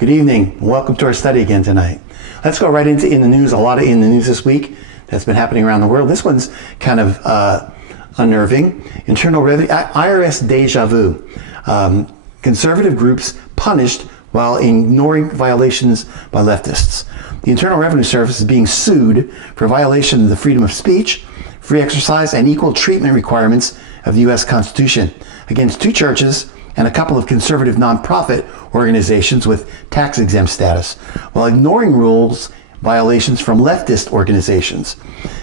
Good evening. Welcome to our study again tonight. Let's go right into in the news. A lot in the news this week that's been happening around the world. This one's kind of unnerving. Internal Revenue, IRS deja vu. Conservative groups punished while ignoring violations by leftists. The Internal Revenue Service is being sued for violation of the freedom of speech, free exercise, and equal treatment requirements of the U.S. Constitution against two churches and a couple of conservative nonprofit organizations with tax-exempt status, while ignoring rules violations from leftist organizations.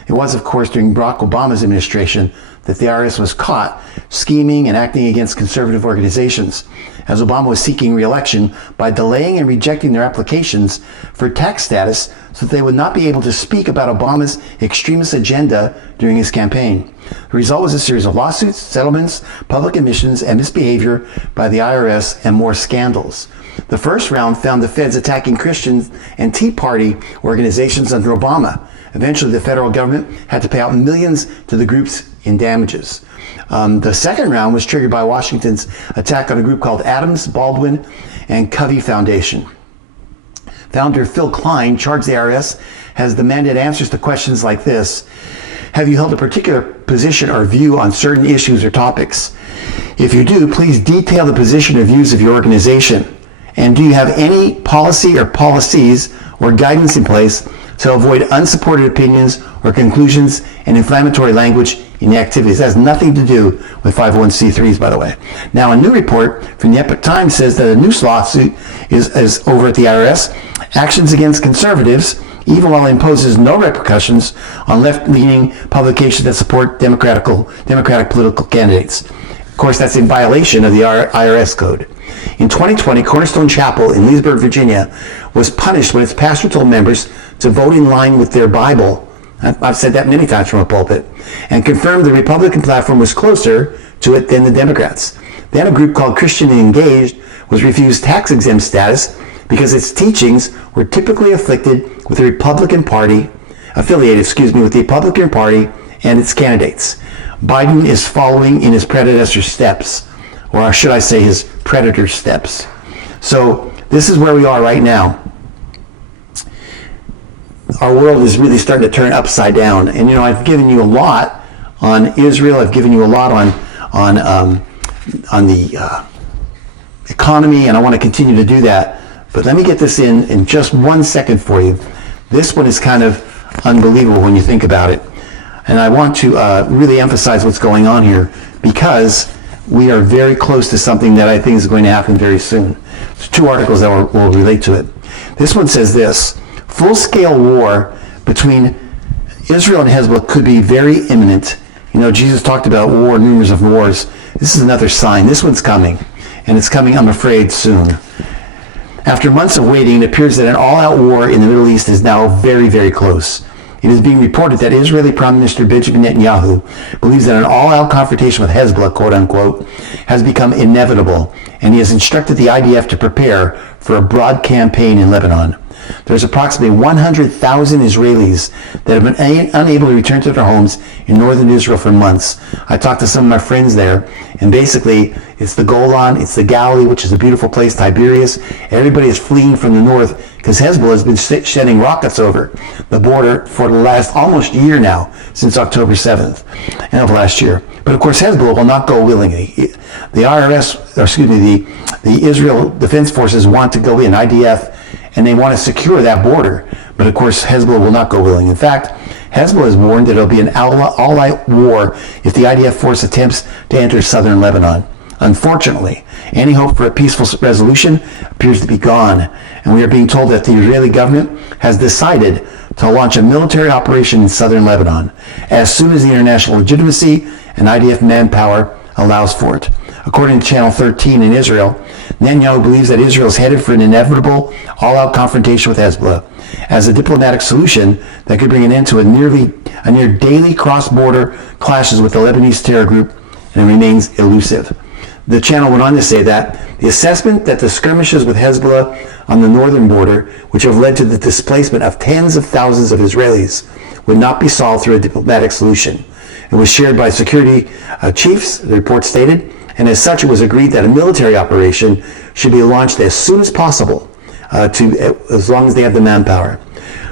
It was, of course, during Barack Obama's administration that the IRS was caught scheming and acting against conservative organizations, as Obama was seeking re-election by delaying and rejecting their applications for tax status so that they would not be able to speak about Obama's extremist agenda during his campaign. The result was a series of lawsuits, settlements, public admissions, and misbehavior by the IRS, and more scandals. The first round found the feds attacking Christians and Tea Party organizations under Obama. Eventually, the federal government had to pay out millions to the groups in damages. The second round was triggered by Washington's attack on a group called Adams, Baldwin, and Covey Foundation. Founder Phil Klein charged the IRS has demanded answers to questions like this. Have you held a particular position or view on certain issues or topics? If you do, please detail the position or views of your organization. And do you have any policy or policies or guidance in place to avoid unsupported opinions or conclusions and inflammatory language in the activities? That has nothing to do with 501c3s, by the way. Now, a new report from the Epoch Times says that a new lawsuit is over at the IRS. Actions against conservatives, even while it imposes no repercussions on left-leaning publications that support Democratic political candidates. Of course, that's in violation of the IRS code. In 2020, Cornerstone Chapel in Leesburg, Virginia, was punished when its pastor told members to vote in line with their Bible. I've said that many times from a pulpit, and confirmed the Republican platform was closer to it than the Democrats. Then a group called Christian Engaged was refused tax-exempt status because its teachings were typically affiliated with the Republican Party and its candidates. Biden is following in his predecessor's steps, or should I say his predator's steps. So this is where we are right now. Our world is really starting to turn upside down. And I've given you a lot on Israel. I've given you a lot on the economy, and I want to continue to do that. But let me get this in just 1 second for you. This one is kind of unbelievable when you think about it. And I want to really emphasize what's going on here, because we are very close to something that I think is going to happen very soon. There's two articles that will relate to it. This one says this: full-scale war between Israel and Hezbollah could be very imminent. Jesus talked about war, rumors of wars. This is another sign. This one's coming, and it's coming, I'm afraid, soon. After months of waiting, it appears that an all-out war in the Middle East is now very, very close. It is being reported that Israeli Prime Minister Benjamin Netanyahu believes that an all-out confrontation with Hezbollah, quote-unquote, has become inevitable, and he has instructed the IDF to prepare for a broad campaign in Lebanon. There's approximately 100,000 Israelis that have been unable to return to their homes in northern Israel for months. I talked to some of my friends there, and basically it's the Golan, it's the Galilee, which is a beautiful place, Tiberias. Everybody is fleeing from the north because Hezbollah has been shedding rockets over the border for the last almost year now, since October 7th of last year. But of course, Hezbollah will not go willingly. The Israel Defense Forces want to go in, IDF, and they want to secure that border. But of course, Hezbollah will not go willing. In fact, Hezbollah has warned that it will be an all-out war if the IDF force attempts to enter southern Lebanon. Unfortunately, any hope for a peaceful resolution appears to be gone, and we are being told that the Israeli government has decided to launch a military operation in southern Lebanon as soon as the international legitimacy and IDF manpower allows for it. According to Channel 13 in Israel, Netanyahu believes that Israel is headed for an inevitable all-out confrontation with Hezbollah as a diplomatic solution that could bring an end to a near daily cross-border clashes with the Lebanese terror group, and it remains elusive. The channel went on to say that the assessment that the skirmishes with Hezbollah on the northern border, which have led to the displacement of tens of thousands of Israelis, would not be solved through a diplomatic solution. It was shared by security chiefs, the report stated, and as such it was agreed that a military operation should be launched as soon as possible. as long as they have the manpower.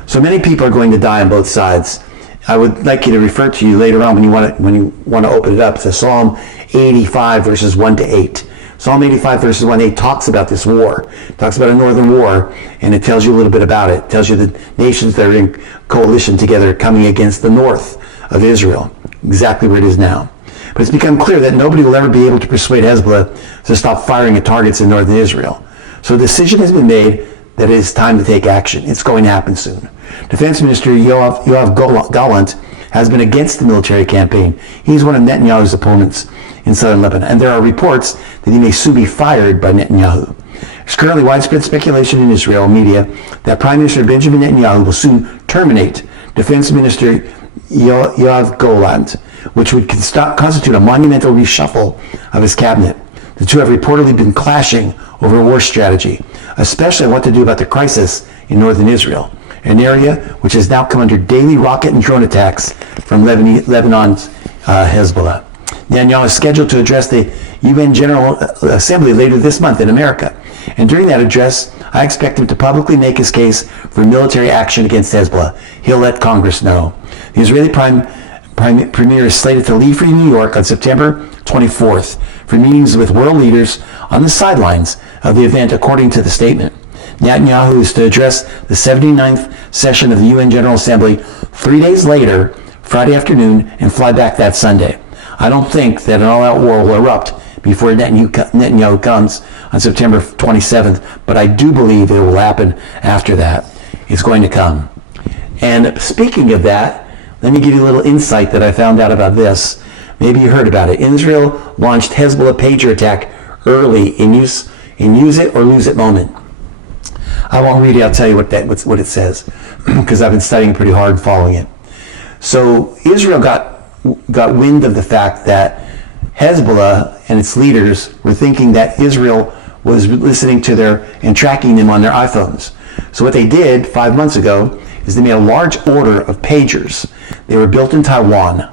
So many people are going to die on both sides. I would like you to refer to you later on when you want to open it up to Psalm 85 verses 1 to 8. Psalm 85 verses 1 to 8 talks about this war. It talks about a northern war, and it tells you a little bit about it. It tells you the nations that are in coalition together coming against the north of Israel, exactly where it is now. But it's become clear that nobody will ever be able to persuade Hezbollah to stop firing at targets in northern Israel. So a decision has been made that it is time to take action. It's going to happen soon. Defense Minister Yoav Gallant has been against the military campaign. He's one of Netanyahu's opponents in southern Lebanon, and there are reports that he may soon be fired by Netanyahu. There's currently widespread speculation in Israel media that Prime Minister Benjamin Netanyahu will soon terminate Defense Minister Yoav Gallant, which would constitute a monumental reshuffle of his cabinet. The two have reportedly been clashing over war strategy, especially what to do about the crisis in northern Israel, an area which has now come under daily rocket and drone attacks from Lebanon's Hezbollah. Netanyahu is scheduled to address the UN General Assembly later this month in America. And during that address, I expect him to publicly make his case for military action against Hezbollah. He'll let Congress know. The Israeli Premier is slated to leave for New York on September 24th for meetings with world leaders on the sidelines of the event, according to the statement. Netanyahu is to address the 79th session of the UN General Assembly 3 days later, Friday afternoon, and fly back that Sunday. I don't think that an all-out war will erupt before Netanyahu comes on September 27th, but I do believe it will happen after that. It's going to come. And speaking of that, let me give you a little insight that I found out about this. Maybe you heard about it. Israel launched Hezbollah pager attack early in use it or lose it moment. I won't read it. I'll tell you what it says, because I've been studying pretty hard and following it. So Israel got wind of the fact that Hezbollah and its leaders were thinking that Israel was listening to and tracking them on their iPhones. So what they did 5 months ago is they made a large order of pagers. They were built in Taiwan,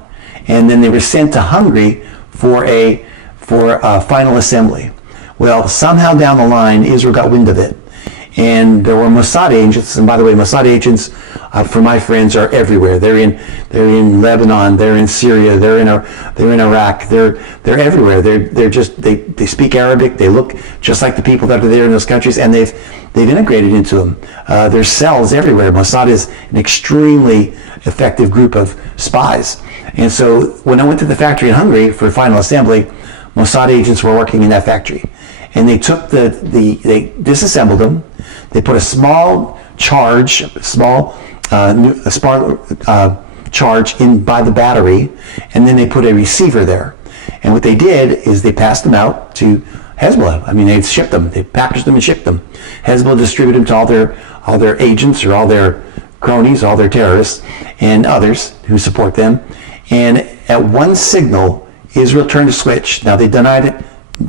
and then they were sent to Hungary for a final assembly. Well, somehow down the line, Israel got wind of it. And there were Mossad agents, and by the way, Mossad agents, for my friends, are everywhere. They're in Lebanon, they're in Syria, they're in Iraq, they're everywhere. They speak Arabic, they look just like the people that are there in those countries, and they've integrated into them. There's cells everywhere. Mossad is an extremely effective group of spies. And so when I went to the factory in Hungary for final assembly, Mossad agents were working in that factory. And they took they disassembled them. They put a small charge in by the battery, and then they put a receiver there. And what they did is they passed them out to Hezbollah. I mean, they shipped them. They packaged them and shipped them. Hezbollah distributed them to all their agents or all their cronies, all their terrorists, and others who support them. And at one signal, Israel turned a switch. Now, they denied it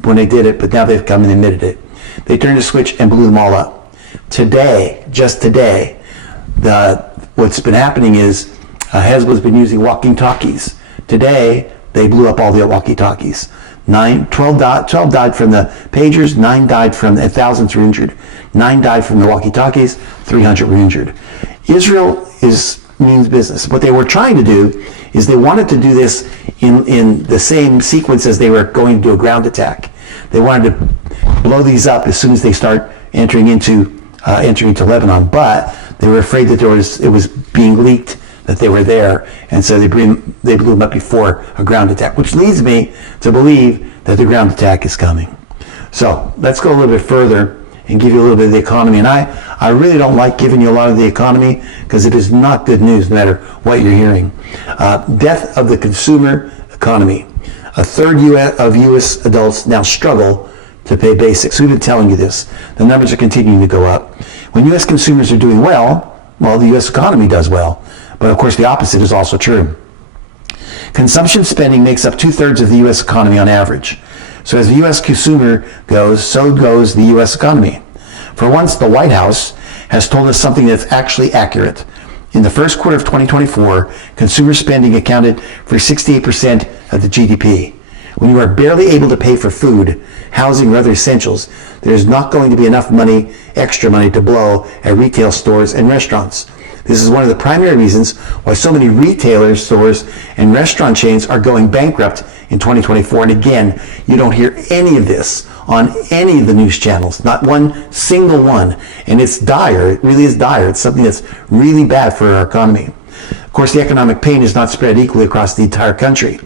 when they did it, but now they've come and admitted it. They turned a switch and blew them all up. Today, just today, what's been happening is Hezbollah's been using walkie-talkies. Today, they blew up all the walkie-talkies. 12 died from the pagers, 9 died from 1,000 were injured. 9 died from the walkie-talkies, 300 were injured. Israel means business. What they were trying to do is they wanted to do this in the same sequence as they were going to do a ground attack. They wanted to blow these up as soon as they start entering into Lebanon, but they were afraid that it was being leaked that they were there, and so they blew them up before a ground attack, which leads me to believe that the ground attack is coming. So let's go a little bit further and give you a little bit of the economy. And I really don't like giving you a lot of the economy because it is not good news no matter what you're hearing. Death of the consumer economy. A third of U.S. adults now struggle to pay basics. We've been telling you this. The numbers are continuing to go up. When U.S. consumers are doing well, the U.S. economy does well. But of course, the opposite is also true. Consumption spending makes up 2/3 of the U.S. economy on average. So as the U.S. consumer goes, so goes the U.S. economy. For once, the White House has told us something that's actually accurate. In the first quarter of 2024, consumer spending accounted for 68% of the GDP. When you are barely able to pay for food, housing, or other essentials, there's not going to be enough money, extra money, to blow at retail stores and restaurants. This is one of the primary reasons why so many retailers, stores, and restaurant chains are going bankrupt in 2024. And again, you don't hear any of this on any of the news channels, not one single one. And it's dire. It really is dire. It's something that's really bad for our economy. Of course, the economic pain is not spread equally across the entire country.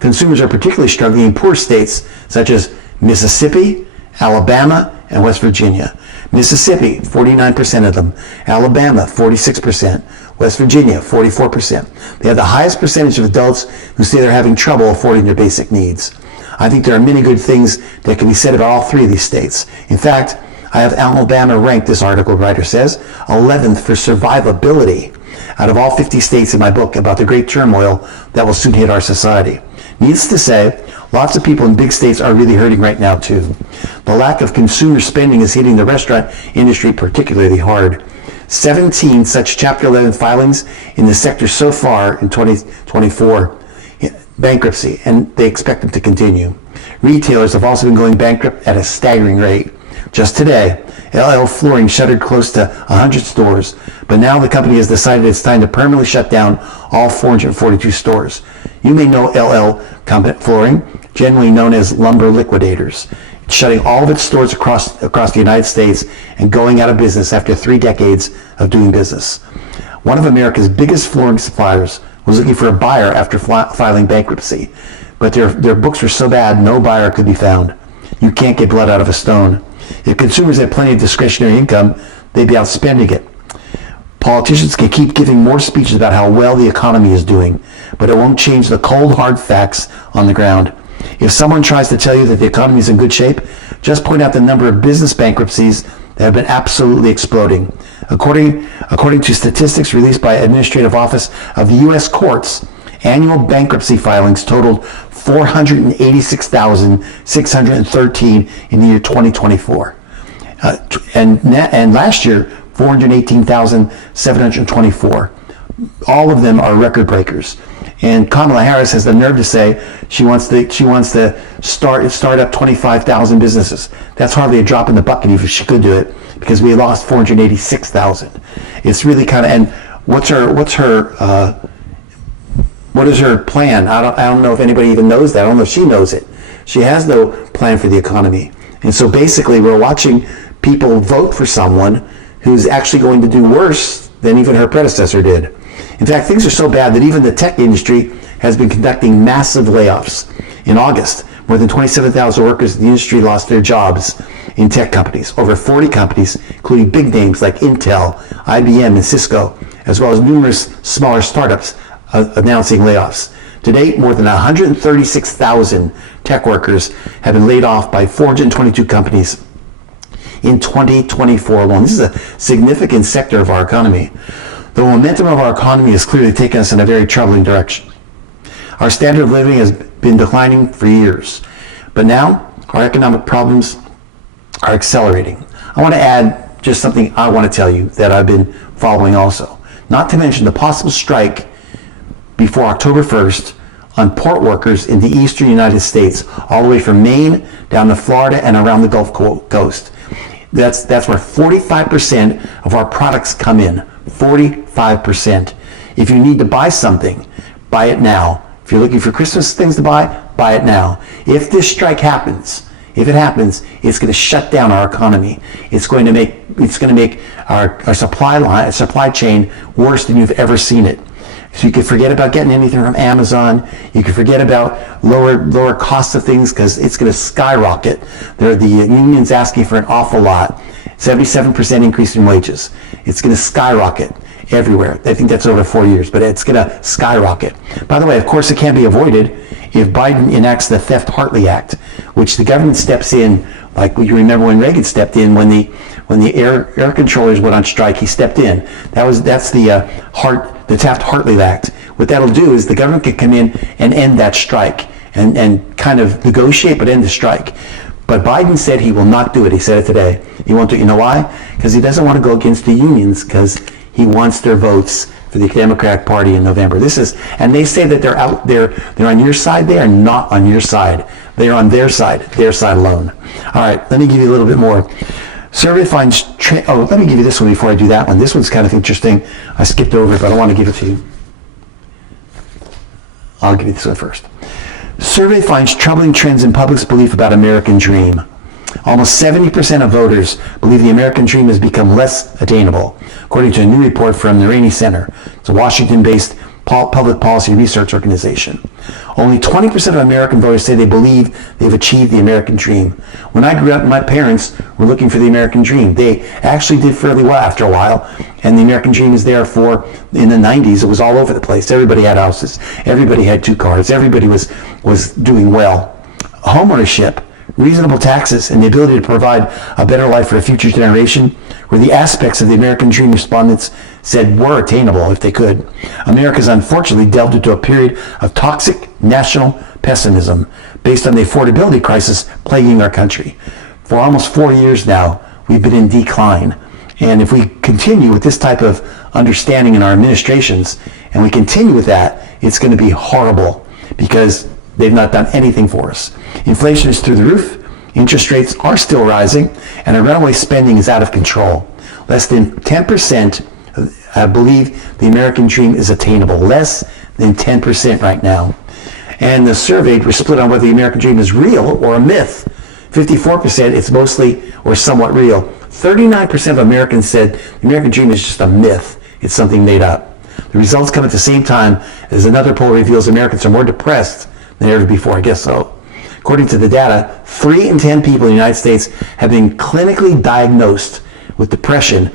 Consumers are particularly struggling in poor states such as Mississippi, Alabama, and West Virginia. Mississippi, 49% of them. Alabama, 46%. West Virginia, 44%. They have the highest percentage of adults who say they're having trouble affording their basic needs. I think there are many good things that can be said about all three of these states. In fact, I have Alabama ranked, this article writer says, 11th for survivability out of all 50 states in my book about the great turmoil that will soon hit our society. Needless to say, lots of people in big states are really hurting right now too. The lack of consumer spending is hitting the restaurant industry particularly hard. 17 such Chapter 11 filings in the sector so far in 2024, bankruptcy, and they expect them to continue. Retailers have also been going bankrupt at a staggering rate. Just today, LL Flooring shuttered close to 100 stores, but now the company has decided it's time to permanently shut down all 442 stores. You may know LL Flooring, generally known as Lumber Liquidators. It's shutting all of its stores across the United States and going out of business after 3 decades of doing business. One of America's biggest flooring suppliers was looking for a buyer after filing bankruptcy, but their books were so bad no buyer could be found. You can't get blood out of a stone. If consumers had plenty of discretionary income, they'd be out spending it. Politicians can keep giving more speeches about how well the economy is doing, but it won't change the cold, hard facts on the ground. If someone tries to tell you that the economy is in good shape, just point out the number of business bankruptcies that have been absolutely exploding. According to statistics released by Administrative Office of the U.S. Courts, annual bankruptcy filings totaled 486,613 in the year 2024. And last year, 418,724. All of them are record breakers. And Kamala Harris has the nerve to say she wants to start up 25,000 businesses. That's hardly a drop in the bucket if she could do it, because we lost 486,000. It's really kind of, and what is her plan? I don't know if anybody even knows that. I don't know if she knows it. She has no plan for the economy. And so basically we're watching people vote for someone who's actually going to do worse than even her predecessor did. In fact, things are so bad that even the tech industry has been conducting massive layoffs. In August, more than 27,000 workers in the industry lost their jobs in tech companies. Over 40 companies, including big names like Intel, IBM, and Cisco, as well as numerous smaller startups announcing layoffs. To date, more than 136,000 tech workers have been laid off by 422 companies in 2024 alone. This is a significant sector of our economy. The momentum of our economy has clearly taken us in a very troubling direction. Our standard of living has been declining for years, but now our economic problems are accelerating. I want to add just something I want to tell you that I've been following also, not to mention the possible strike before October 1st on port workers in the eastern United States, all the way from Maine down to Florida and around the Gulf Coast. That's where 45% of our products come in. 45%. If you need to buy something, buy it now. If you're looking for Christmas things to buy it now. If this strike happens, it's going to shut down our economy. It's going to make our supply chain worse than you've ever seen it. So you can forget about getting anything from Amazon. You can forget about lower costs of things, because it's going to skyrocket. The union's asking for an awful lot. 77% increase in wages. It's going to skyrocket everywhere. I think that's over 4 years, but it's going to skyrocket. By the way, of course, it can't be avoided if Biden enacts the Theft-Hartley Act, which the government steps in, like you remember when Reagan stepped in when the air controllers went on strike. He stepped in. That's the Taft-Hartley Act. What that'll do is the government can come in and end that strike and kind of negotiate but end the strike. But Biden said he will not do it. He said it today. He won't do it. You know why? Because he doesn't want to go against the unions, because he wants their votes for the Democratic Party in November. And they say that they're on your side. They are not on your side. They are on their side alone. All right, let me give you a little bit more. Survey finds, let me give you this one before I do that one. This one's kind of interesting. I skipped over it, but I want to give it to you. I'll give you this one first. Survey finds troubling trends in public's belief about American dream. Almost 70% of voters believe the American dream has become less attainable, according to a new report from the Rainey Center. It's a Washington-based public policy research organization. Only 20% of American voters say they believe they've achieved the American dream. When I grew up, my parents were looking for the American dream. They actually did fairly well after a while, and the American dream is there for, in the 90s, it was all over the place. Everybody had houses. Everybody had 2 cars. Everybody was doing well. Homeownership, reasonable taxes, and the ability to provide a better life for a future generation were the aspects of the American dream respondents said were attainable if they could. America's unfortunately delved into a period of toxic national pessimism based on the affordability crisis plaguing our country. For almost 4 years now, we've been in decline. And if we continue with this type of understanding in our administrations, and we continue with that, it's going to be horrible because they've not done anything for us. Inflation is through the roof, interest rates are still rising, and our runaway spending is out of control. Less than 10% believe the American dream is attainable. Less than 10% right now. And the surveyed were split on whether the American dream is real or a myth. 54% it's mostly or somewhat real. 39% of Americans said the American dream is just a myth. It's something made up. The results come at the same time as another poll reveals Americans are more depressed than ever before. I guess so. According to the data, 3 in 10 people in the United States have been clinically diagnosed with depression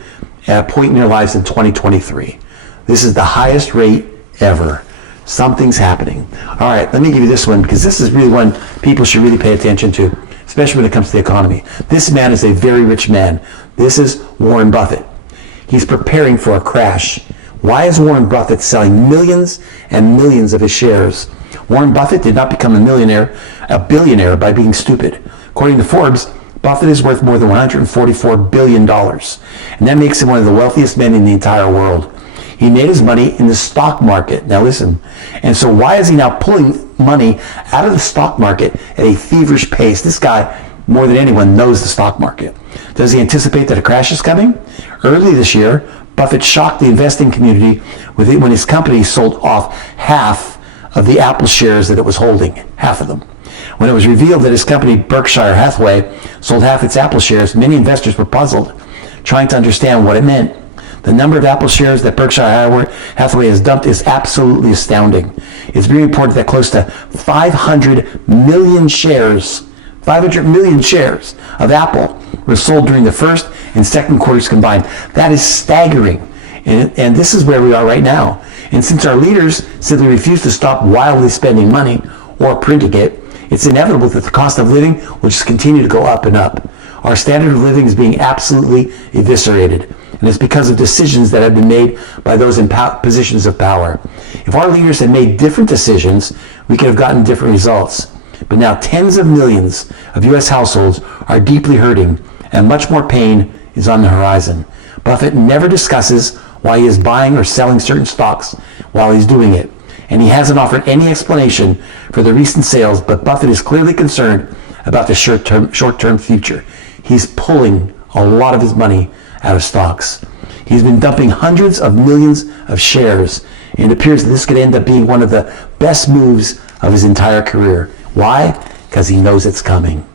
at a point in their lives in 2023. This is the highest rate ever. Something's happening. All right, let me give you this one because this is really one people should really pay attention to, especially when it comes to the economy. This man is a very rich man. This is Warren Buffett. He's preparing for a crash. Why is Warren Buffett selling millions and millions of his shares? Warren Buffett did not become a billionaire by being stupid. According to Forbes, Buffett is worth more than $144 billion, and that makes him one of the wealthiest men in the entire world. He made his money in the stock market. Now listen, and so why is he now pulling money out of the stock market at a feverish pace? This guy, more than anyone, knows the stock market. Does he anticipate that a crash is coming? Early this year, Buffett shocked the investing community when his company sold off half of the Apple shares that it was holding, half of them. When it was revealed that his company, Berkshire Hathaway, sold half its Apple shares, many investors were puzzled, trying to understand what it meant. The number of Apple shares that Berkshire Hathaway has dumped is absolutely astounding. It's being reported that close to 500 million shares of Apple were sold during the first and second quarters combined. That is staggering. And this is where we are right now. And since our leaders simply refuse to stop wildly spending money or printing it, it's inevitable that the cost of living will just continue to go up and up. Our standard of living is being absolutely eviscerated. And it's because of decisions that have been made by those in positions of power. If our leaders had made different decisions, we could have gotten different results. But now tens of millions of U.S. households are deeply hurting, and much more pain is on the horizon. Buffett never discusses why he is buying or selling certain stocks while he's doing it. And he hasn't offered any explanation for the recent sales, but Buffett is clearly concerned about the short-term future. He's pulling a lot of his money out of stocks. He's been dumping hundreds of millions of shares, and it appears that this could end up being one of the best moves of his entire career. Why? Because he knows it's coming.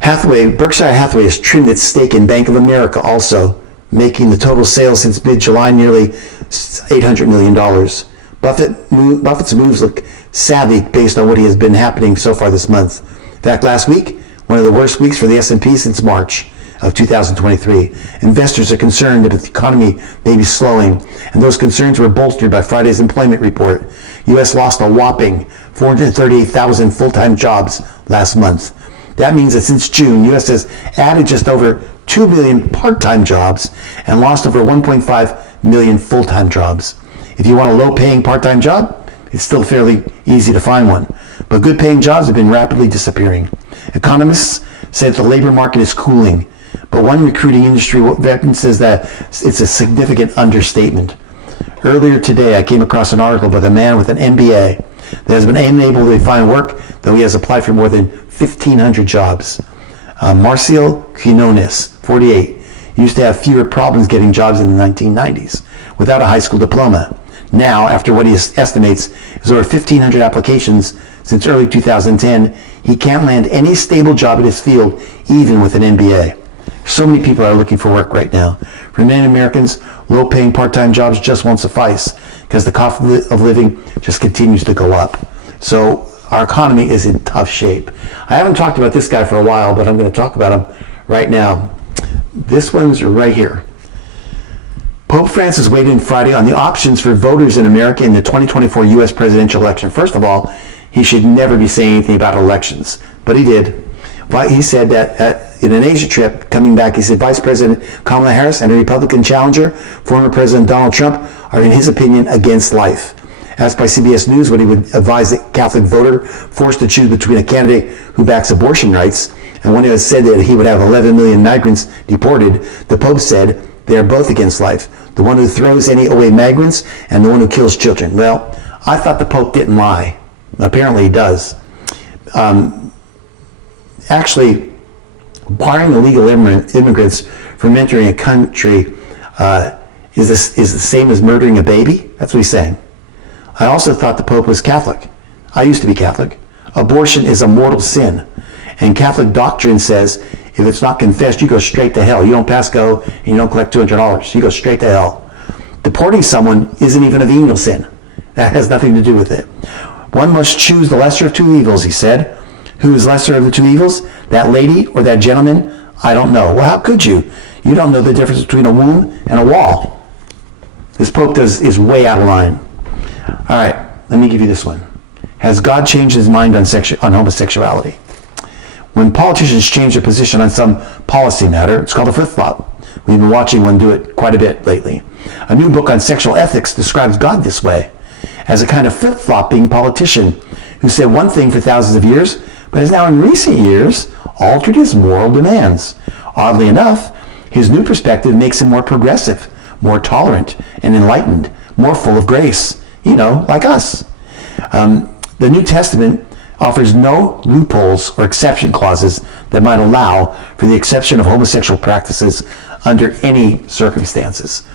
Berkshire Hathaway has trimmed its stake in Bank of America also, making the total sales since mid-July nearly $800 million. Buffett's moves look savvy based on what has been happening so far this month. In fact, last week, one of the worst weeks for the S&P since March of 2023. Investors are concerned that the economy may be slowing, and those concerns were bolstered by Friday's employment report. U.S. lost a whopping 438,000 full-time jobs last month. That means that since June, U.S. has added just over 2 million part-time jobs and lost over 1.5 million full-time jobs. If you want a low-paying part-time job, it's still fairly easy to find one. But good-paying jobs have been rapidly disappearing. Economists say that the labor market is cooling, But one recruiting industry veteran says that it's a significant understatement. Earlier today, I came across an article about a man with an MBA that has been unable to find work, though he has applied for more than 1,500 jobs. Marcial Quinones, 48, used to have fewer problems getting jobs in the 1990s without a high school diploma. Now, after what he estimates is over 1,500 applications since early 2010, he can't land any stable job in his field, even with an MBA. So many people are looking for work right now. For many Americans, low-paying part-time jobs just won't suffice because the cost of living just continues to go up. So our economy is in tough shape. I haven't talked about this guy for a while, but I'm going to talk about him right now. This one's right here. Pope Francis weighed in Friday on the options for voters in America in the 2024 U.S. presidential election. First of all, he should never be saying anything about elections, but he did. He said that in an Asia trip, coming back, he said Vice President Kamala Harris and a Republican challenger, former President Donald Trump, are, in his opinion, against life. Asked by CBS News what he would advise the Catholic voter forced to choose between a candidate who backs abortion rights and one who has said that he would have 11 million migrants deported, the Pope said they are both against life. The one who throws any away migrants and the one who kills children. Well, I thought the Pope didn't lie. Apparently he does. Actually, barring illegal immigrants from entering a country is the same as murdering a baby? That's what he's saying. I also thought the Pope was Catholic. I used to be Catholic. Abortion is a mortal sin. And Catholic doctrine says if it's not confessed, you go straight to hell. You don't pass go and you don't collect $200. You go straight to hell. Deporting someone isn't even a venial sin. That has nothing to do with it. One must choose the lesser of two evils, he said. Who is lesser of the two evils? That lady or that gentleman? I don't know. Well, how could you? You don't know the difference between a womb and a wall. This Pope is way out of line. All right, let me give you this one. Has God changed his mind on homosexuality? When politicians change their position on some policy matter, it's called a flip-flop. We've been watching one do it quite a bit lately. A new book on sexual ethics describes God this way, as a kind of flip-flopping politician who said one thing for thousands of years, but has now in recent years altered his moral demands. Oddly enough, his new perspective makes him more progressive, more tolerant and enlightened, more full of grace, like us. The New Testament offers no loopholes or exception clauses that might allow for the exception of homosexual practices under any circumstances.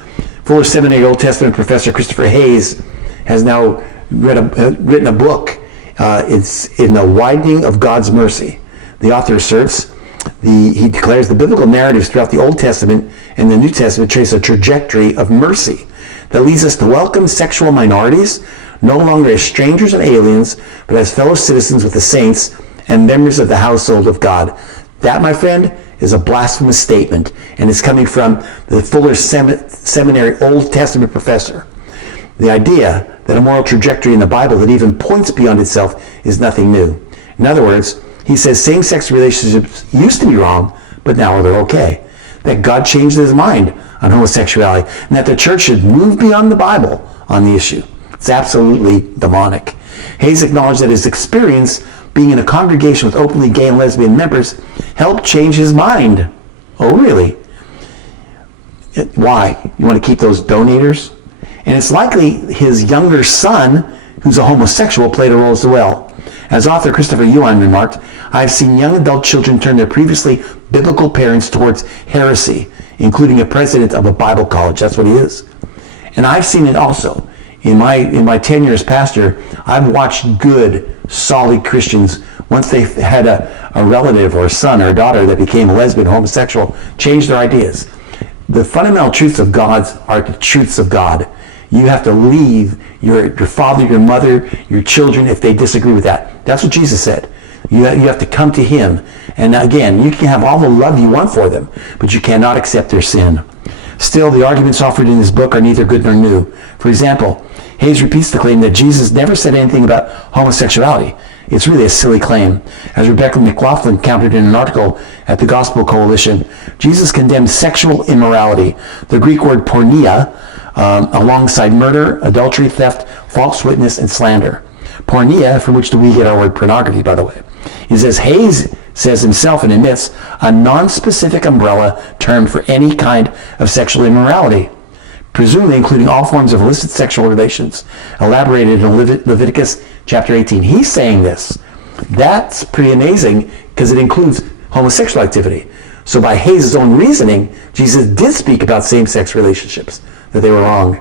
Fuller Seminary Old Testament professor Christopher Hayes has now written a book. It's In the Widening of God's Mercy. The author asserts, he declares the biblical narratives throughout the Old Testament and the New Testament trace a trajectory of mercy that leads us to welcome sexual minorities, no longer as strangers and aliens, but as fellow citizens with the saints and members of the household of God. That, my friend, is a blasphemous statement, and it's coming from the Fuller Seminary Old Testament professor. The idea that a moral trajectory in the Bible that even points beyond itself is nothing new. In other words, he says same-sex relationships used to be wrong, but now they're okay. That God changed his mind on homosexuality, and that the church should move beyond the Bible on the issue. It's absolutely demonic. Hayes acknowledged that his experience being in a congregation with openly gay and lesbian members helped change his mind. Oh, really? Why? You want to keep those donators? And it's likely his younger son, who's a homosexual, played a role as well. As author Christopher Yuan remarked, I've seen young adult children turn their previously biblical parents towards heresy, including a president of a Bible college. That's what he is. And I've seen it also. In my tenure as pastor, I've watched good, solid Christians, once they had a relative or a son or a daughter that became a lesbian, homosexual, change their ideas. The fundamental truths of God are the truths of God. You have to leave your father, your mother, your children if they disagree with that. That's what Jesus said. You have to come to him. And again, you can have all the love you want for them, but you cannot accept their sin. Still, the arguments offered in his book are neither good nor new. For example, Hayes repeats the claim that Jesus never said anything about homosexuality. It's really a silly claim. As Rebecca McLaughlin countered in an article at the Gospel Coalition, Jesus condemned sexual immorality, the Greek word porneia, alongside murder, adultery, theft, false witness, and slander. Porneia, from which we get our word pornography, by the way, is, as Hayes says himself and emits a non-specific umbrella term for any kind of sexual immorality, presumably including all forms of illicit sexual relations, elaborated in Leviticus chapter 18. He's saying this. That's pretty amazing because it includes homosexual activity. So by Hayes' own reasoning, Jesus did speak about same-sex relationships, that they were wrong.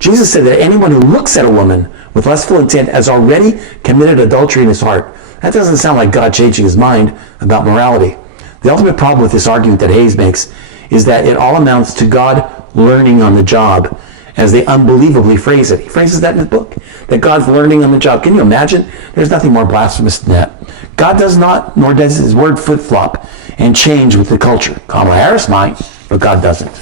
Jesus said that anyone who looks at a woman with lustful intent has already committed adultery in his heart. That doesn't sound like God changing his mind about morality. The ultimate problem with this argument that Hayes makes is that it all amounts to God learning on the job, as they unbelievably phrase it. He phrases that in his book, that God's learning on the job. Can you imagine? There's nothing more blasphemous than that. God does not, nor does his word flip-flop and change with the culture. Kamala Harris might, but God doesn't.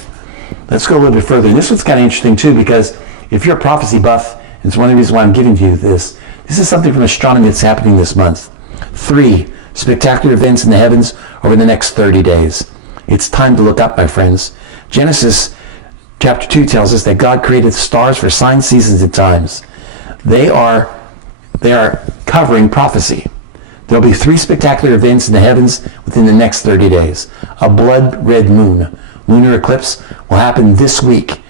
Let's go a little bit further. And this one's kind of interesting too, because if you're a prophecy buff, and it's one of the reasons why I'm giving you this is something from astronomy that's happening this month. 3 spectacular events in the heavens over the next 30 days. It's time to look up, my friends. Genesis chapter 2 tells us that God created stars for signs, seasons, and times. They are covering prophecy. There'll be 3 spectacular events in the heavens within the next 30 days. A blood red moon. Lunar eclipse will happen this week.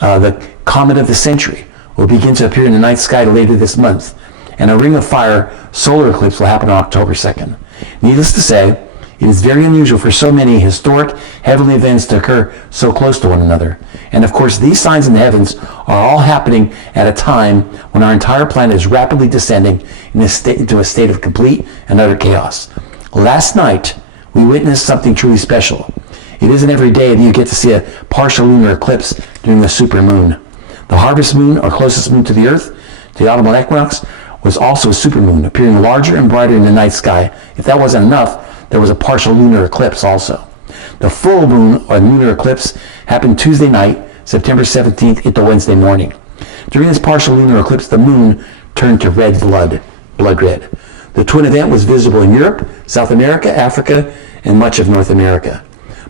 The comet of the century will begin to appear in the night sky later this month. And a ring of fire solar eclipse will happen on October 2nd. Needless to say, it is very unusual for so many historic heavenly events to occur so close to one another. And of course, these signs in the heavens are all happening at a time when our entire planet is rapidly descending into a state of complete and utter chaos. Last night, we witnessed something truly special. It isn't every day that you get to see a partial lunar eclipse during the supermoon. The harvest moon, or closest moon to the Earth, to the autumnal equinox, was also a supermoon, appearing larger and brighter in the night sky. If that wasn't enough, there was a partial lunar eclipse also. The full moon, or lunar eclipse, happened Tuesday night, September 17th into Wednesday morning. During this partial lunar eclipse, the moon turned to red blood red. The twin event was visible in Europe, South America, Africa, and much of North America.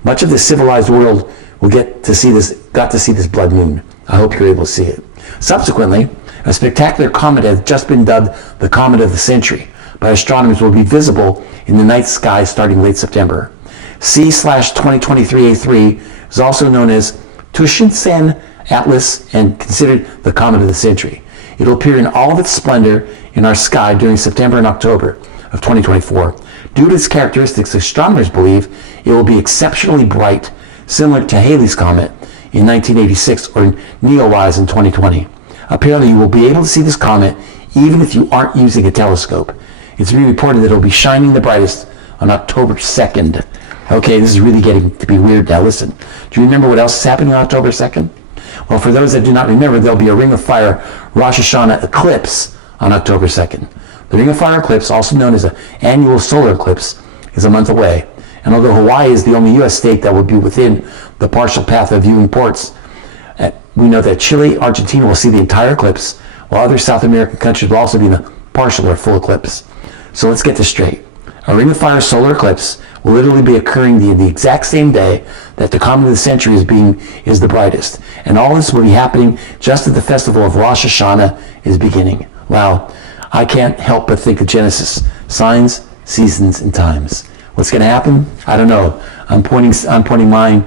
Much of the civilized world got to see this blood moon. I hope you're able to see it. Subsequently, a spectacular comet has just been dubbed the Comet of the Century by astronomers will be visible in the night sky starting late September. C/2023A3 is also known as Tushinsan Atlas and considered the Comet of the Century. It will appear in all of its splendor in our sky during September and October of 2024. Due to its characteristics, astronomers believe it will be exceptionally bright, similar to Halley's Comet in 1986 or Neowise in 2020. Apparently, you will be able to see this comet even if you aren't using a telescope. It's been reported that it will be shining the brightest on October 2nd. Okay, this is really getting to be weird now. Listen, do you remember what else is happening on October 2nd? Well, for those that do not remember, there'll be a Ring of Fire Rosh Hashanah eclipse on October 2nd. The Ring of Fire eclipse, also known as an annual solar eclipse, is a month away. And although Hawaii is the only U.S. state that will be within the partial path of viewing ports, we know that Chile, Argentina will see the entire eclipse, while other South American countries will also be in a partial or full eclipse. So let's get this straight. A Ring of Fire solar eclipse will literally be occurring the exact same day that the Comet of the Century is the brightest. And all this will be happening just as the festival of Rosh Hashanah is beginning. Wow, I can't help but think of Genesis. Signs, seasons, and times. What's going to happen? I don't know. I'm pointing my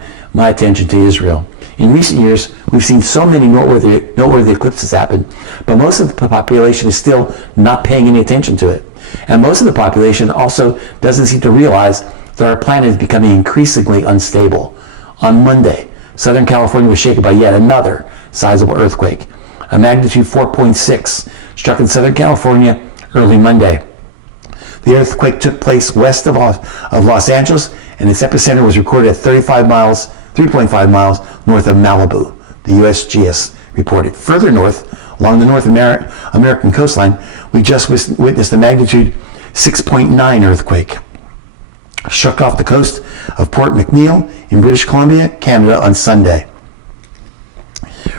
attention to Israel. In recent years, we've seen so many noteworthy eclipses happen, but most of the population is still not paying any attention to it. And most of the population also doesn't seem to realize that our planet is becoming increasingly unstable. On Monday, Southern California was shaken by yet another sizable earthquake. A magnitude 4.6 struck in Southern California early Monday. The earthquake took place west of Los Angeles, and its epicenter was recorded at 3.5 miles north of Malibu, the USGS reported. Further north, along the North American coastline, we just witnessed a magnitude 6.9 earthquake. Struck off the coast of Port McNeill in British Columbia, Canada on Sunday.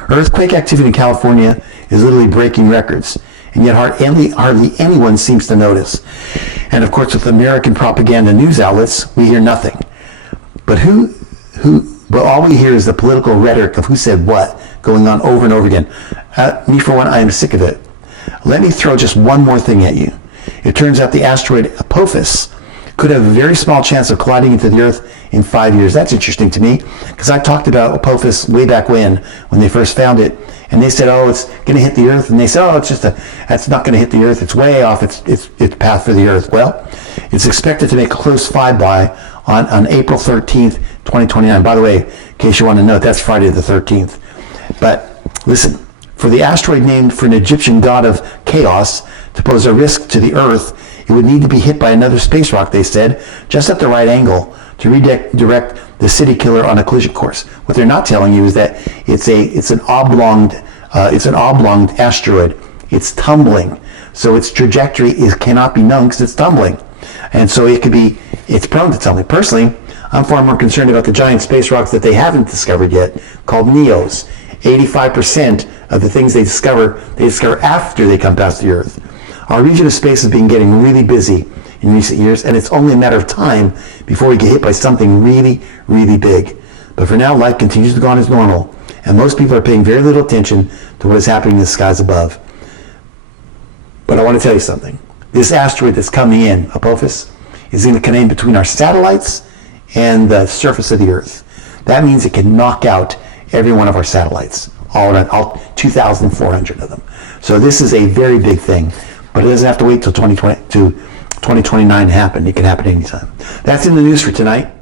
Earthquake activity in California is literally breaking records, and yet hardly anyone seems to notice. And of course, with American propaganda news outlets, we hear nothing. But all we hear is the political rhetoric of who said what going on over and over again. Me, for one, I am sick of it. Let me throw just one more thing at you. It turns out the asteroid Apophis could have a very small chance of colliding into the Earth in 5 years. That's interesting to me, because I talked about Apophis way back when they first found it, and they said, oh, it's going to hit the Earth, and they said, oh, that's not going to hit the Earth, it's way off its path for the Earth. Well, it's expected to make a close flyby on April 13th, 2029. By the way, in case you want to know, that's Friday the 13th. But listen, for the asteroid named for an Egyptian god of chaos to pose a risk to the Earth, it would need to be hit by another space rock, they said, just at the right angle to redirect the city killer on a collision course. What they're not telling you is that it's an oblong asteroid. It's tumbling, so its trajectory cannot be known because it's tumbling, and so it's prone to tumbling. Personally, I'm far more concerned about the giant space rocks that they haven't discovered yet, called NEOs. 85% of the things they discover after they come past the Earth. Our region of space has been getting really busy in recent years, and it's only a matter of time before we get hit by something really, really big. But for now, life continues to go on as normal, and most people are paying very little attention to what is happening in the skies above. But I want to tell you something. This asteroid that's coming in, Apophis, is going to come in between our satellites and the surface of the Earth. That means it can knock out every one of our satellites, all 2,400 of them. So this is a very big thing, but it doesn't have to wait till 2029 to happen. It can happen anytime. That's in the news for tonight.